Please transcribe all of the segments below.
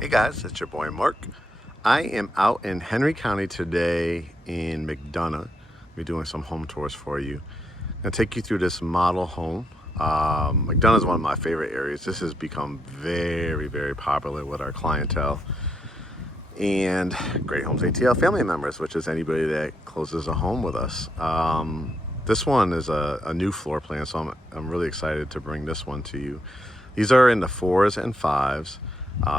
Hey guys, it's your boy Mark. I am out in Henry County today in McDonough. We're doing some home tours for you. I'm gonna take you through this model home. McDonough is one of my favorite areas. This has become very popular with our clientele and Great Homes ATL family members, which is anybody that closes a home with us. This one is a new floor plan, so I'm really excited to bring this one to you. These are in the 4s and 5s.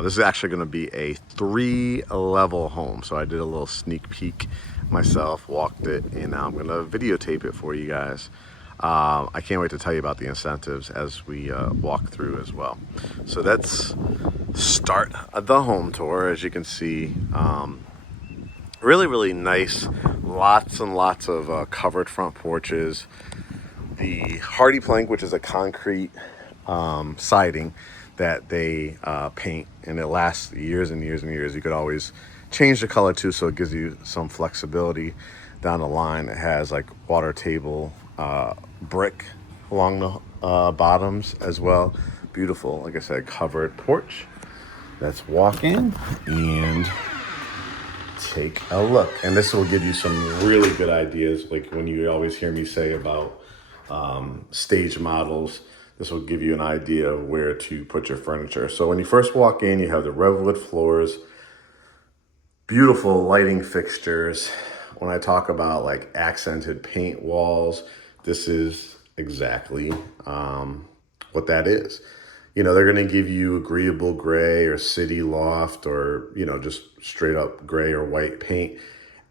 This is actually going to be a 3-level home, so I did a little sneak peek myself, walked it, and now I'm going to videotape it for you guys. I can't wait to tell you about the incentives as we walk through as well. So let's start the home tour. As you can see, really nice, lots and lots of covered front porches. The hardy plank, which is a concrete siding that they paint, and it lasts years and years and years. You could always change the color too, so it gives you some flexibility down the line. It has like water table brick along the bottoms as well. Beautiful, like I said, covered porch. Let's walk in and take a look. And this will give you some really good ideas, like when you always hear me say about stage models. This will give you an idea of where to put your furniture. So when you first walk in, you have the redwood floors, beautiful lighting fixtures. When I talk about like accented paint walls, this is exactly what that is. You know, they're going to give you agreeable gray or city loft or, you know, just straight up gray or white paint.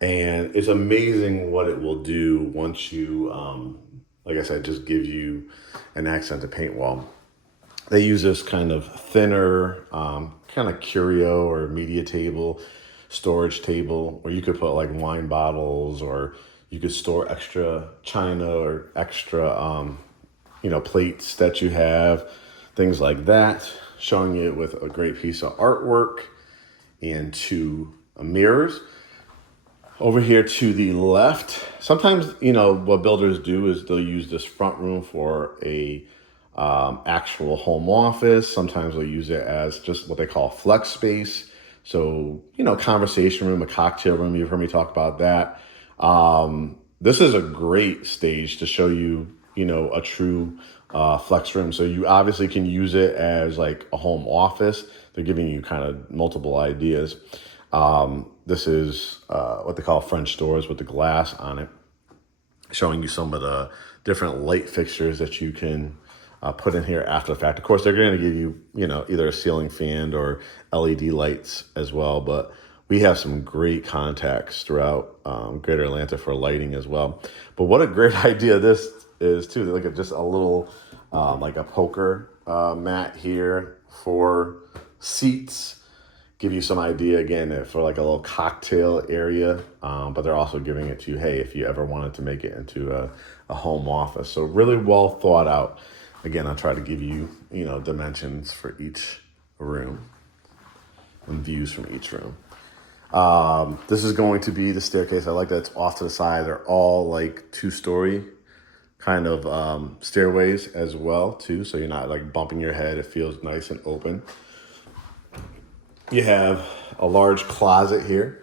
And it's amazing what it will do once you, like I said, just give you an accented paint wall. They use this kind of thinner, kind of curio or media table, storage table, where you could put like wine bottles, or you could store extra china or extra, plates that you have, things like that. Showing it with a great piece of artwork and 2 mirrors. Over here to the left, sometimes, you know, what builders do is they'll use this front room for a actual home office. Sometimes they'll use it as just what they call flex space. So, you know, conversation room, a cocktail room. You've heard me talk about that. This is a great stage to show you, you know, a true flex room. So you obviously can use it as like a home office. They're giving you kind of multiple ideas. This is what they call French doors with the glass on it, showing you some of the different light fixtures that you can put in here after the fact. Of course, they're going to give you, you know, either a ceiling fan or LED lights as well, but we have some great contacts throughout Greater Atlanta for lighting as well. But what a great idea this is too. Look at just a little, like a poker mat here for seats. Give you some idea again for like a little cocktail area, but they're also giving it to you, hey, if you ever wanted to make it into a home office. So really well thought out. Again, I'll try to give you, you know, dimensions for each room and views from each room. This is going to be the staircase. I like that it's off to the side. They're all like 2-story kind of stairways as well too, so you're not like bumping your head. It feels nice and open. You have a large closet here.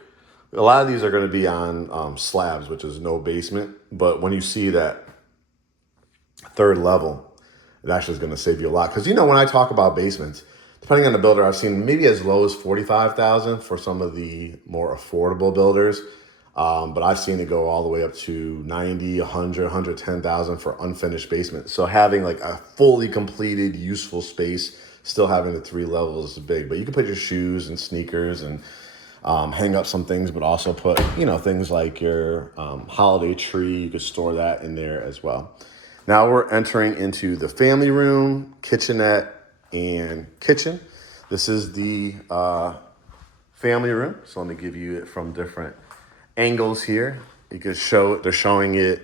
A lot of these are going to be on slabs, which is no basement. But when you see that 3rd level, it actually is going to save you a lot. Because, you know, when I talk about basements, depending on the builder, I've seen maybe as low as $45,000 for some of the more affordable builders. But I've seen it go all the way up to $90,000, $100,000, $110,000 for unfinished basements. So having like a fully completed, useful space, still having the 3 levels is big. But you can put your shoes and sneakers and hang up some things, but also put, you know, things like your holiday tree. You could store that in there as well. Now we're entering into the family room, kitchenette, and kitchen. This is the family room. So let me give you it from different angles here. You can show, they're showing it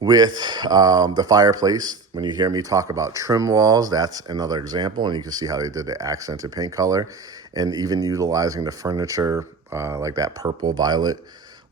with the fireplace. When you hear me talk about trim walls, that's another example. And you can see how they did the accented paint color, and even utilizing the furniture like that purple violet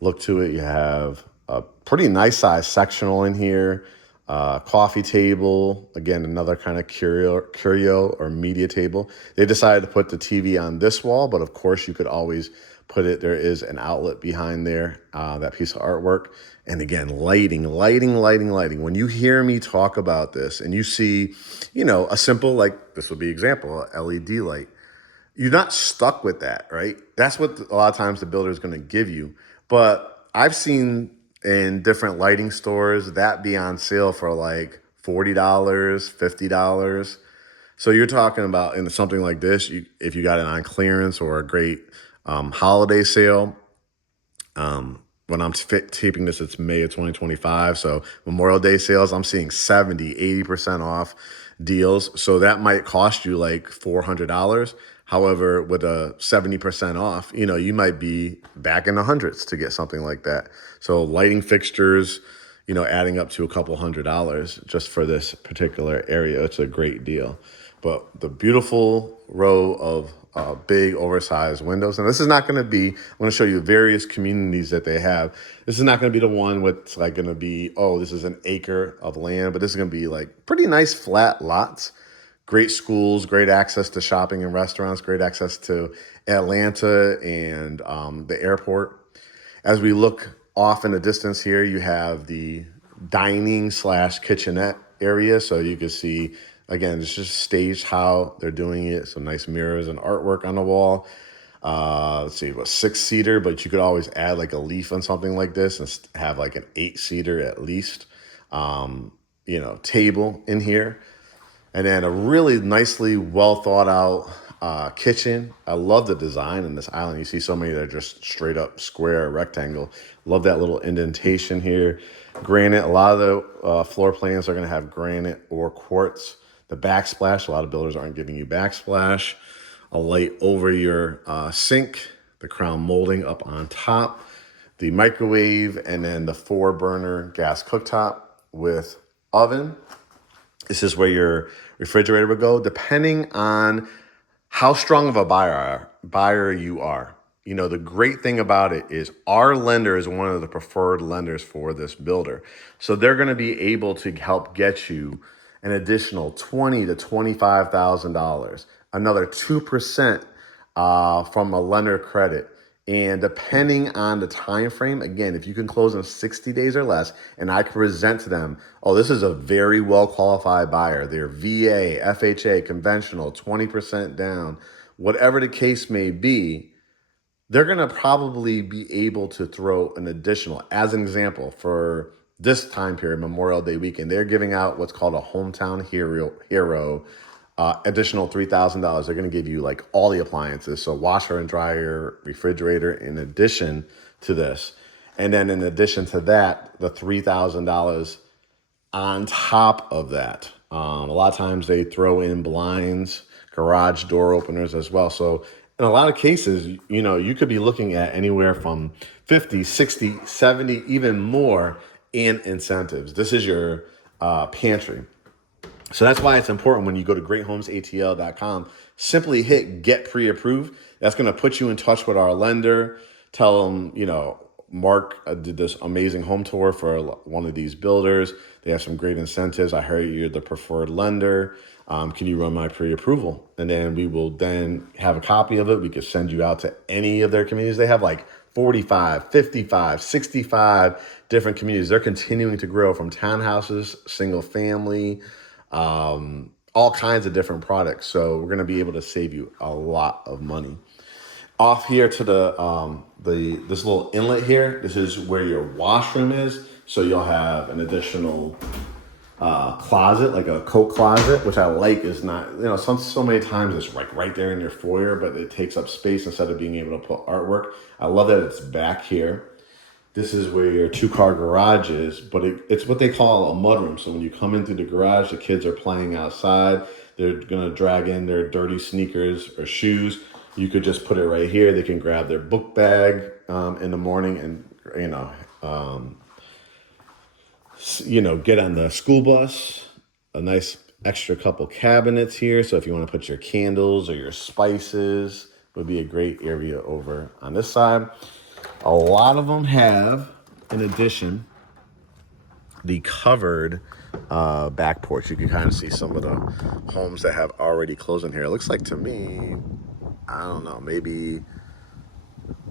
look to it. You have a pretty nice size sectional in here. coffee table, again, another kind of curio or media table. They decided to put the TV on this wall, but of course you could always put it, there is an outlet behind there, that piece of artwork. And again, lighting. When you hear me talk about this and you see, a simple, like this would be example, a LED light, you're not stuck with that, right? That's what a lot of times the builder is going to give you. But I've seen in different lighting stores that be on sale for like $40, $50. So you're talking about in something like this, if you got it on clearance or a great holiday sale. When I'm taping this, it's May of 2025. So Memorial Day sales, I'm seeing 70, 80% off deals. So that might cost you like $400. However, with a 70% off, you might be back in the hundreds to get something like that. So lighting fixtures, adding up to a couple $100 just for this particular area. It's a great deal. But the beautiful row of big oversized windows. And this is not going to be, I'm going to show you various communities that they have. This is not going to be the one with like going to be, oh, this is an acre of land, but this is going to be like pretty nice flat lots. Great schools, great access to shopping and restaurants, great access to Atlanta and the airport. As we look off in the distance here, you have the dining / kitchenette area. So you can see, again, it's just staged how they're doing it. Some nice mirrors and artwork on the wall. Let's see, what 6-seater, but you could always add like a leaf on something like this and have like an 8-seater at least, table in here. And then a really nicely well thought out kitchen. I love the design in this island. You see so many that are just straight up square, rectangle. Love that little indentation here. Granite, a lot of the floor plans are going to have granite or quartz. The backsplash, a lot of builders aren't giving you backsplash. A light over your sink, the crown molding up on top, the microwave, and then the 4-burner gas cooktop with oven. This is where your refrigerator would go, depending on how strong of a buyer you are. The great thing about it is our lender is one of the preferred lenders for this builder. So they're going to be able to help get you an additional $20,000 to $25,000, another 2% from a lender credit. And depending on the time frame, again, if you can close in 60 days or less, and I can present to them, oh, this is a very well qualified buyer. They're VA, FHA, conventional, 20% down, whatever the case may be, they're going to probably be able to throw an additional, as an example, for this time period, Memorial Day weekend, they're giving out what's called a hometown hero additional $3,000. They're going to give you like all the appliances. So washer and dryer, refrigerator, in addition to this. And then in addition to that, the $3,000 on top of that. A lot of times they throw in blinds, garage door openers as well. So in a lot of cases, you could be looking at anywhere from 50, 60, 70, even more in incentives. This is your pantry. So that's why it's important when you go to GreatHomesATL.com, simply hit get pre-approved. That's going to put you in touch with our lender. Tell them, Mark did this amazing home tour for one of these builders. They have some great incentives. I heard you're the preferred lender. Can you run my pre-approval? And then we will then have a copy of it. We could send you out to any of their communities. They have like 45, 55, 65 different communities. They're continuing to grow from townhouses, single family, all kinds of different products. So we're going to be able to save you a lot of money. Off here to this little inlet here, this is where your washroom is. So you'll have an additional closet, like a coat closet, which I like. Is not, so many times it's like right there in your foyer, but it takes up space instead of being able to put artwork. I love that it's back here. This is where your 2-car garage is, but it's what they call a mudroom. So when you come into the garage, the kids are playing outside. They're going to drag in their dirty sneakers or shoes. You could just put it right here. They can grab their book bag in the morning and, get on the school bus. A nice extra couple cabinets here. So if you want to put your candles or your spices, would be a great area over on this side. A lot of them have, in addition, the covered back porch. You can kind of see some of the homes that have already closed in here. It looks like to me, I don't know, maybe,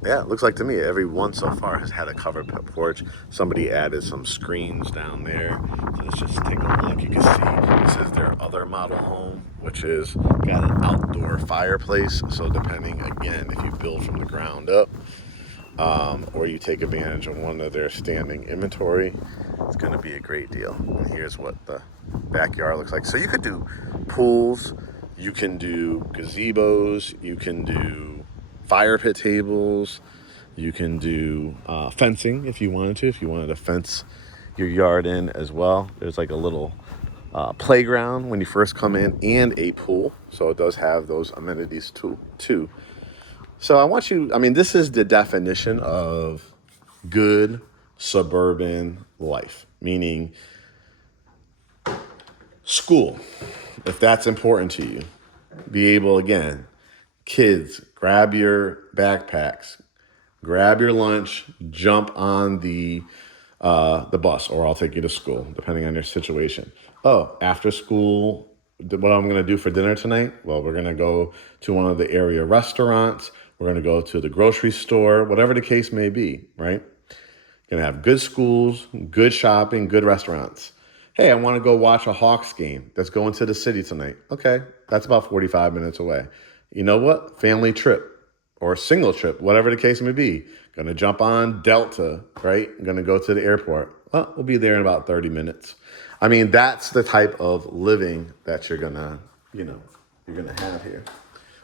yeah, it looks like to me every one so far has had a covered porch. Somebody added some screens down there. So let's just take a look. You can see this is their other model home, which is got an outdoor fireplace. So depending, again, if you build from the ground up, or you take advantage of one of their standing inventory, it's going to be a great deal. And here's what the backyard looks like. So you could do pools, you can do gazebos, you can do fire pit tables, you can do fencing if you wanted to, if you wanted to fence your yard in as well. There's like a little playground when you first come in and a pool. So it does have those amenities too. So this is the definition of good suburban life, meaning school, if that's important to you. Be able, again, kids, grab your backpacks, grab your lunch, jump on the bus, or I'll take you to school, depending on your situation. Oh, after school, what I'm going to do for dinner tonight? Well, we're going to go to one of the area restaurants. We're going to go to the grocery store, whatever the case may be, right? Going to have good schools, good shopping, good restaurants. Hey, I want to go watch a Hawks game. Let's go into the city tonight. Okay, that's about 45 minutes away. You know what? Family trip or single trip, whatever the case may be. Going to jump on Delta, right? Going to go to the airport. Well, we'll be there in about 30 minutes. I mean, that's the type of living that you're going to have here.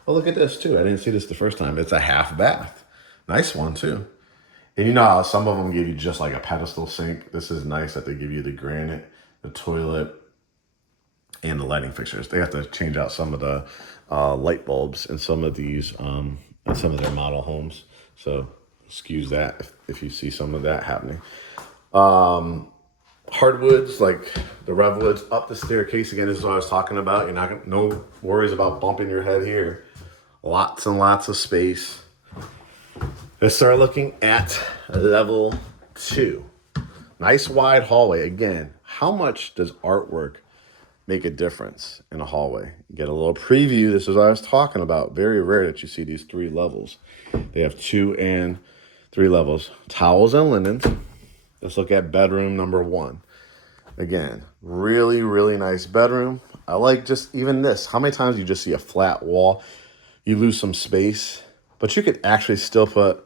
Oh, look at this too. I didn't see this the first time. It's a half bath. Nice one too. And you know how some of them give you just like a pedestal sink? This is nice that they give you the granite, the toilet, and the lighting fixtures. They have to change out some of the light bulbs in some of these, in some of their model homes. So excuse that if you see some of that happening. Hardwoods, like the Revwoods, up the staircase. Again, this is what I was talking about. You're not gonna, no worries about bumping your head here. Lots and lots of space. Let's start looking at level 2. Nice wide hallway. Again, how much does artwork make a difference in a hallway? You get a little preview. This is what I was talking about. Very rare that you see these 3 levels. They have 2 and 3 levels. Towels and linens. Let's look at bedroom number 1. Again, really, really nice bedroom. I like just even this. How many times you just see a flat wall? You lose some space, but you could actually still put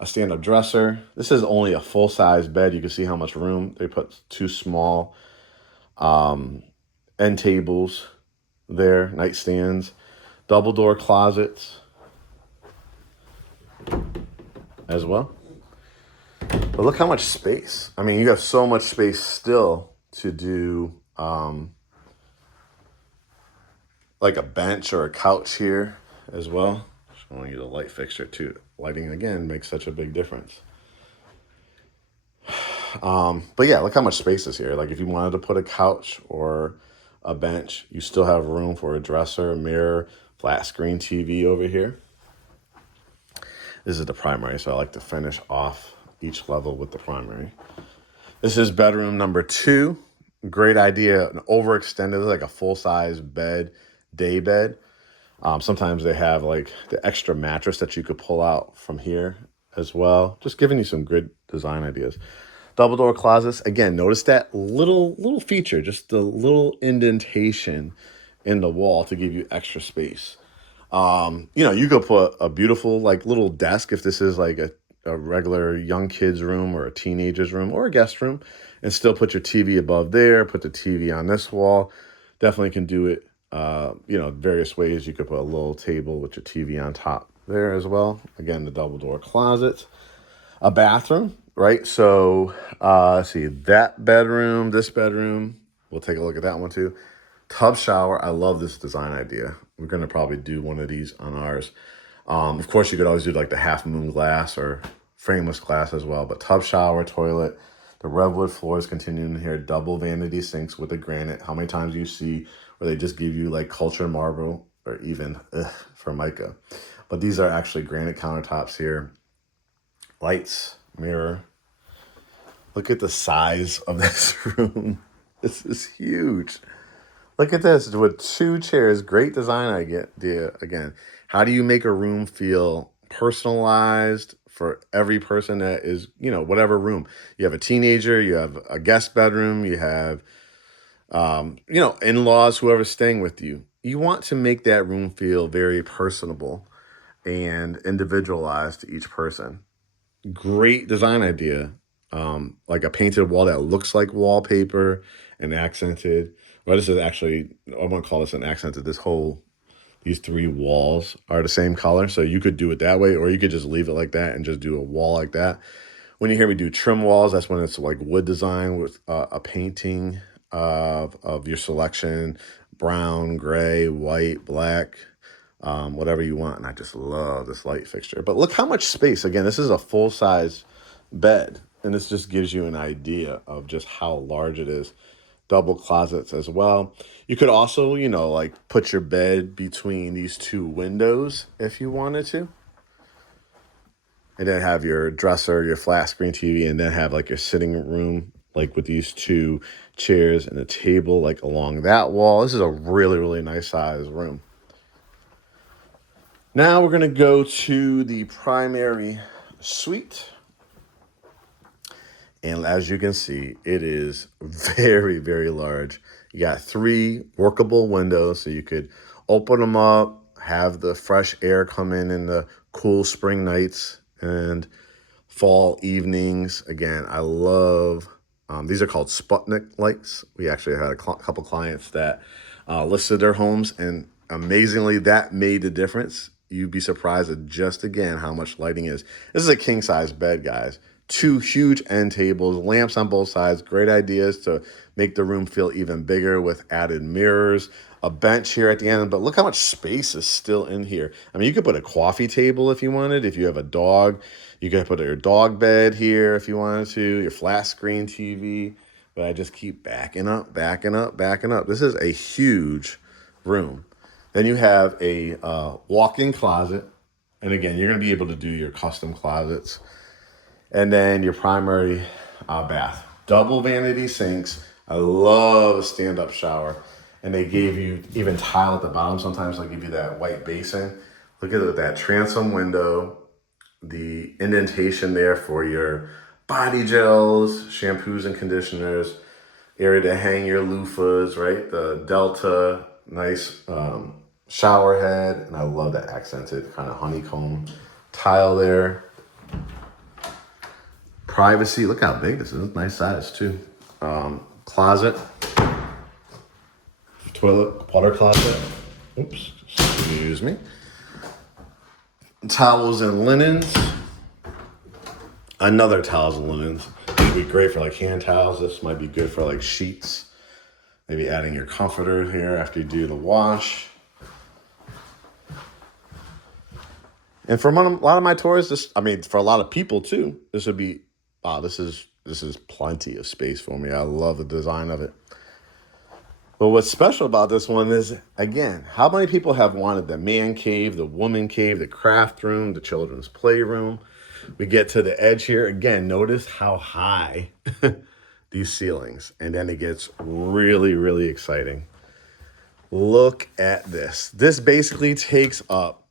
a stand-up dresser. This is only a full-size bed. You can see how much room. They put 2 small end tables there, nightstands, double door closets as well. But look how much space. I mean, you have so much space still to do like a bench or a couch here as well. Showing you the light fixture too. Lighting, again, makes such a big difference. But yeah, look how much space is here. Like if you wanted to put a couch or a bench, you still have room for a dresser, a mirror, flat screen TV over here. This is the primary, so I like to finish off each level with the primary. This is bedroom number 2. Great idea. An overextended, like a full-size bed, day bed. Sometimes they have like the extra mattress that you could pull out from here as well. Just giving you some good design ideas. Double door closets. Again, notice that little feature, just the little indentation in the wall to give you extra space. You could put a beautiful like little desk if this is like a regular young kid's room or a teenager's room or a guest room, and still put your TV above there, put the TV on this wall. Definitely can do it, various ways. You could put a little table with your TV on top there as well. Again, the double door closet. A bathroom, right? So let's see, that bedroom, this bedroom, we'll take a look at that one too. Tub shower. I love this design idea. We're going to probably do one of these on ours. Of course, you could always do like the half moon glass or frameless glass as well. But tub shower, toilet, the Revwood floors continuing here. Double vanity sinks with the granite. How many times do you see where they just give you like cultured marble or even Formica? But these are actually granite countertops here. Lights, mirror. Look at the size of this room. This is huge. Look at this with 2 chairs. Great design idea. Again, how do you make a room feel personalized for every person that is, whatever room? You have a teenager, you have a guest bedroom, you have, in-laws, whoever's staying with you. You want to make that room feel very personable and individualized to each person. Great design idea. Like a painted wall that looks like wallpaper and accented. Well, this is actually, I want to call this an accented. These 3 walls are the same color. So you could do it that way, or you could just leave it like that and just do a wall like that. When you hear me do trim walls, that's when it's like wood design with a painting of your selection, brown, gray, white, black, whatever you want. And I just love this light fixture. But look how much space. Again, this is a full size bed. And this just gives you an idea of just how large it is. Double closets as well. You could also, like put your bed between these 2 windows if you wanted to. And then have your dresser, your flat screen TV, and then have like your sitting room, like with these 2 chairs and a table like along that wall. This is a really, really nice size room. Now we're going to go to the primary suite. And as you can see, it is very, very large. You got 3 workable windows, so you could open them up, have the fresh air come in the cool spring nights and fall evenings. Again, I love, these are called Sputnik lights. We actually had a couple clients that listed their homes, and amazingly, that made the difference. You'd be surprised at just, again, how much lighting is. This is a king size bed, guys. 2 huge end tables, lamps on both sides. Great ideas to make the room feel even bigger with added mirrors, a bench here at the end. But look how much space is still in here. I mean, you could put a coffee table if you wanted. If you have a dog, you could put your dog bed here if you wanted to, your flat screen TV. But I just keep backing up, backing up, backing up. This is a huge room. Then you have a walk-in closet. And again, you're going to be able to do your custom closets. And then your primary bath. Double vanity sinks. I love a stand-up shower. And they gave you even tile at the bottom. Sometimes they'll give you that white basin. Look at that transom window. The indentation there for your body gels, shampoos and conditioners. Area to hang your loofahs, right? The Delta, nice shower head. And I love that accented kind of honeycomb tile there. Privacy, look how big this is. Nice size too. Closet, toilet, water closet. Oops, excuse me. Towels and linens. Another towels and linens. Would be great for like hand towels. This might be good for like sheets. Maybe adding your comforter here after you do the wash. And for a lot of my tours, for a lot of people too, this would be, this is plenty of space for me. I love the design of it. But what's special about this one is, again, how many people have wanted the man cave, the woman cave, the craft room, the children's playroom? We get to the edge here. Again, notice how high these ceilings. And then it gets really, really exciting. Look at this. This basically takes up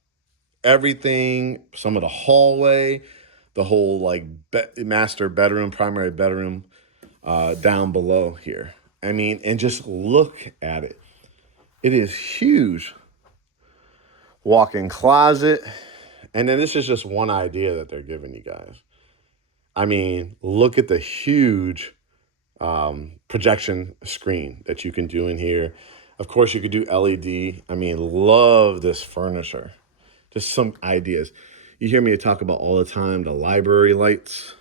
everything, some of the hallway, the whole like master bedroom, primary bedroom down below here. I mean, and just look at it. It is huge. Walk-in closet. And then this is just one idea that they're giving you guys. I mean, look at the huge projection screen that you can do in here. Of course, you could do LED. I mean, love this furniture. Just some ideas. You hear me talk about all the time, the library lights.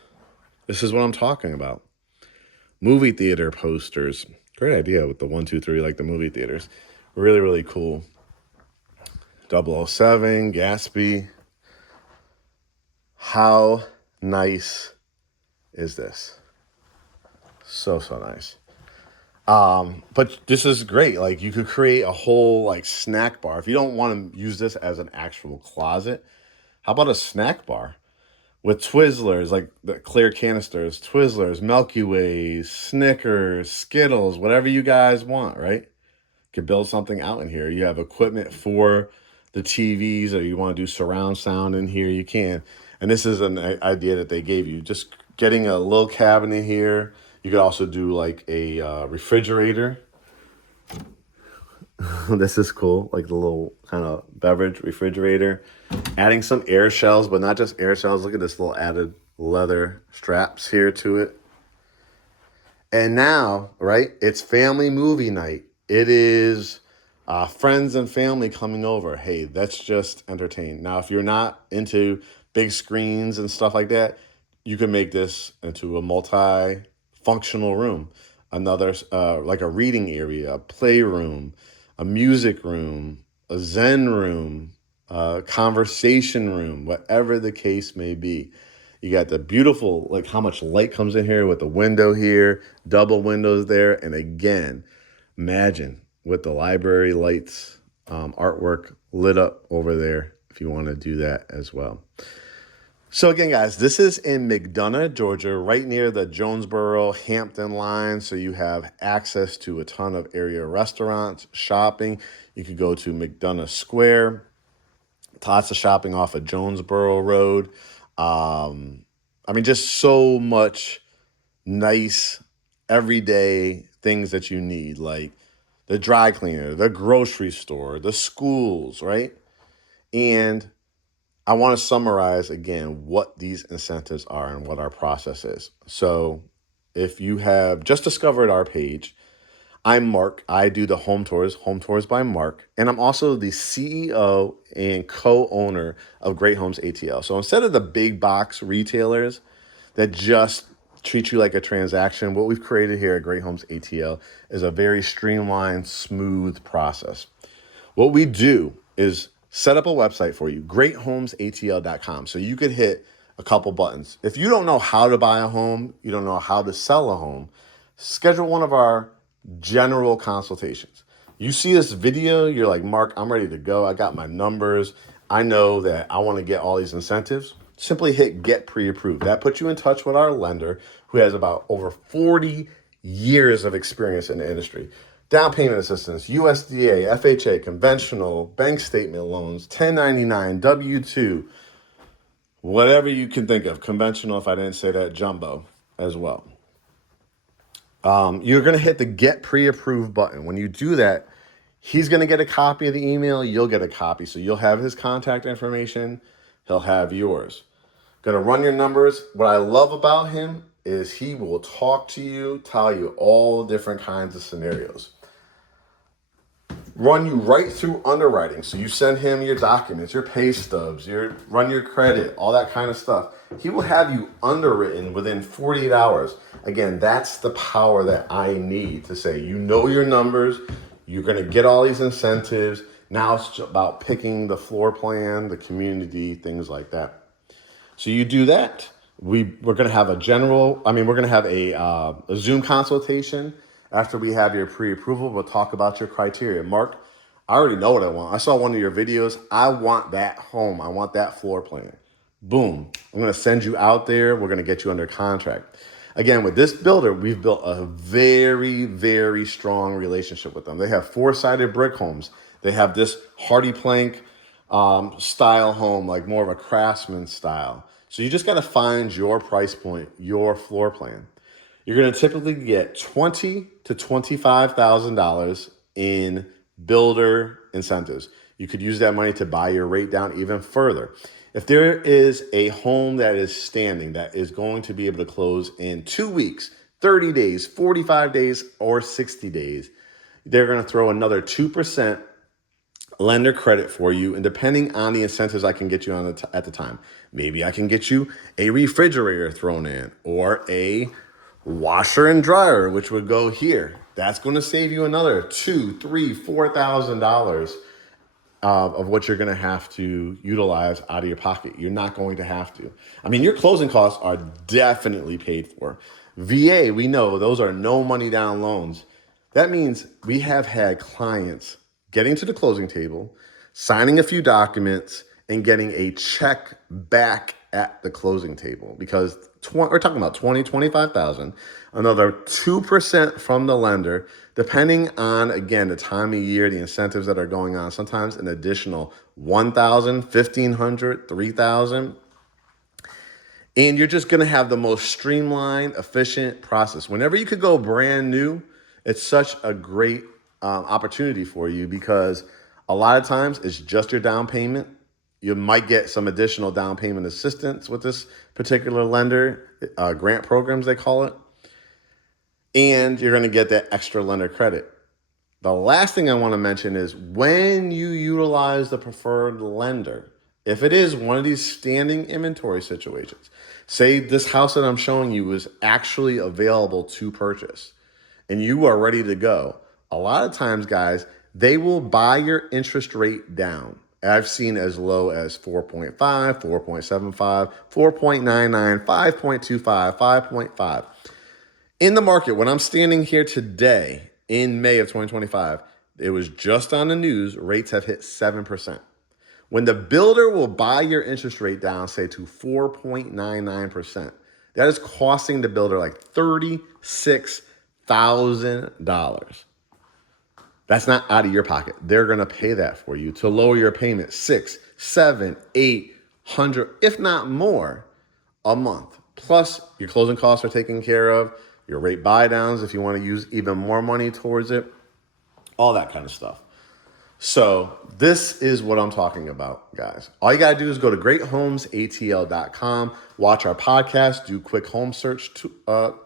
This is what I'm talking about. Movie theater posters. Great idea with the 1, 2, 3, like the movie theaters. Really, really cool. 007, Gatsby. How nice is this? So nice. But this is great. Like you could create a whole like snack bar. If you don't want to use this as an actual closet, how about a snack bar? with Twizzlers, like the clear canisters, Twizzlers, Milky Ways, Snickers, Skittles, whatever you guys want, right? You can build something out in here. You have equipment for the TVs, or you want to do surround sound in here, you can. And this is an idea that they gave you. Just getting a little cabinet here. You could also do like a refrigerator. This is cool, like the little kind of beverage refrigerator. Adding some air shells, but not just air shells. Look at this little added leather straps here to it. And now, right, it's family movie night. It is friends and family coming over. Hey, that's just entertain. Now, if you're not into big screens and stuff like that, you can make this into a multi-functional room. Another, like a reading area, a playroom, a music room, a Zen room, a conversation room, whatever the case may be. You got the beautiful, like how much light comes in here with the window here, double windows there. And again, imagine with the library lights, artwork lit up over there if you want to do that as well. So again, guys, this is in McDonough, Georgia, right near the Jonesboro-Hampton line. So you have access to a ton of area restaurants, shopping. You could go to McDonough Square, lots of shopping off of Jonesboro Road. I mean, just so much nice everyday things that you need, like the dry cleaner, the grocery store, the schools, right? And I want to summarize again what these incentives are and what our process is. So if you have just discovered our page, I'm Mark. I do the Home Tours by Mark. And I'm also the CEO and co-owner of GreatHomesATL. So instead of the big box retailers that just treat you like a transaction, what we've created here at GreatHomesATL is a very streamlined, smooth process. What we do is set up a website for you, GreatHomesATL.com. So you could hit a couple buttons. If you don't know how to buy a home, you don't know how to sell a home, schedule one of our general consultations. You see this video, you're like, Mark, I'm ready to go. I got my numbers. I know that I want to get all these incentives. Simply hit get pre-approved. That puts you in touch with our lender who has about over 40 years of experience in the industry. Down payment assistance, USDA, FHA, conventional, bank statement loans, 1099, W-2, whatever you can think of. Conventional, if I didn't say that, jumbo as well. You're going to hit the get pre-approved button. When you do that, he's going to get a copy of the email. You'll get a copy. So you'll have his contact information. He'll have yours. Going to run your numbers. What I love about him is he will talk to you, tell you all different kinds of scenarios. Run you right through underwriting. So you send him your documents, your pay stubs, run your credit, all that kind of stuff. He will have you underwritten within 48 hours. Again, that's the power that I need to say, you know your numbers, you're going to get all these incentives. Now it's about picking the floor plan, the community, things like that. So you do that. We're going to have a Zoom consultation. After we have your pre-approval, we'll talk about your criteria. Mark, I already know what I want. I saw one of your videos. I want that home. I want that floor plan. Boom. I'm going to send you out there. We're going to get you under contract. Again, with this builder, we've built a very, very strong relationship with them. They have four-sided brick homes. They have this hardy plank style home, like more of a craftsman style. So you just got to find your price point, your floor plan. You're going to typically get $20,000 to $25,000 in builder incentives. You could use that money to buy your rate down even further. If there is a home that is standing that is going to be able to close in 2 weeks, 30 days, 45 days, or 60 days, they're going to throw another 2% lender credit for you. And depending on the incentives I can get you on at the time, maybe I can get you a refrigerator thrown in or a washer and dryer, which would go here. That's going to save you another $2,000, $3,000, $4,000 of what you're going to have to utilize out of your pocket. You're not going to have to. I mean, your closing costs are definitely paid for. VA, we know those are no money down loans. That means we have had clients getting to the closing table, signing a few documents, and getting a check back at the closing table, because we're talking about 25,000, another 2% from the lender, depending on, again, the time of year, the incentives that are going on, sometimes an additional 1,000, 1,500, 3,000. And you're just going to have the most streamlined, efficient process. Whenever you could go brand new, it's such a great opportunity for you, because a lot of times it's just your down payment. You might get some additional down payment assistance with this particular lender, grant programs they call it. And you're going to get that extra lender credit. The last thing I want to mention is when you utilize the preferred lender, if it is one of these standing inventory situations, say this house that I'm showing you is actually available to purchase and you are ready to go, a lot of times, guys, they will buy your interest rate down. I've seen as low as 4.5, 4.75, 4.99, 5.25, 5.5. In the market, when I'm standing here today in May of 2025, it was just on the news, rates have hit 7%. When the builder will buy your interest rate down, say to 4.99%, that is costing the builder like $36,000. That's not out of your pocket. They're going to pay that for you to lower your payment 6, 7, 800, if not more, a month. Plus, your closing costs are taken care of, your rate buy downs if you want to use even more money towards it, all that kind of stuff. So this is what I'm talking about, guys. All you got to do is go to GreatHomesATL.com, watch our podcast, do quick home search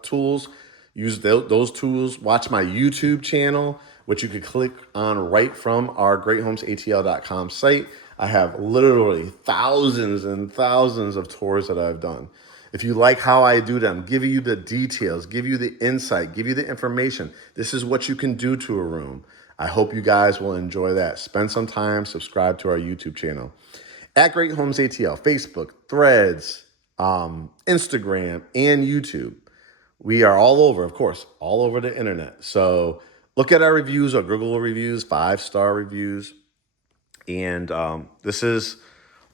tools, use those tools, watch my YouTube channel, which you could click on right from our GreatHomesATL.com site. I have literally thousands and thousands of tours that I've done. If you like how I do them, give you the details, give you the insight, give you the information. This is what you can do to a room. I hope you guys will enjoy that. Spend some time, subscribe to our YouTube channel. At GreatHomesATL, Facebook, Threads, Instagram, and YouTube. We are all over, of course, all over the internet. So look at our reviews, our Google reviews, 5-star reviews. And this is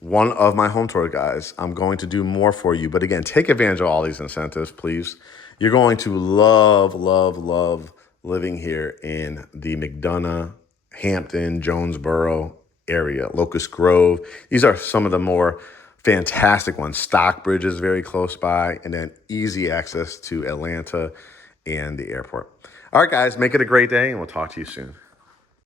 one of my home tour guys. I'm going to do more for you. But again, take advantage of all these incentives, please. You're going to love, love, love living here in the McDonough, Hampton, Jonesboro area, Locust Grove. These are some of the more fantastic ones. Stockbridge is very close by, and then easy access to Atlanta and the airport. All right, guys, make it a great day, and we'll talk to you soon.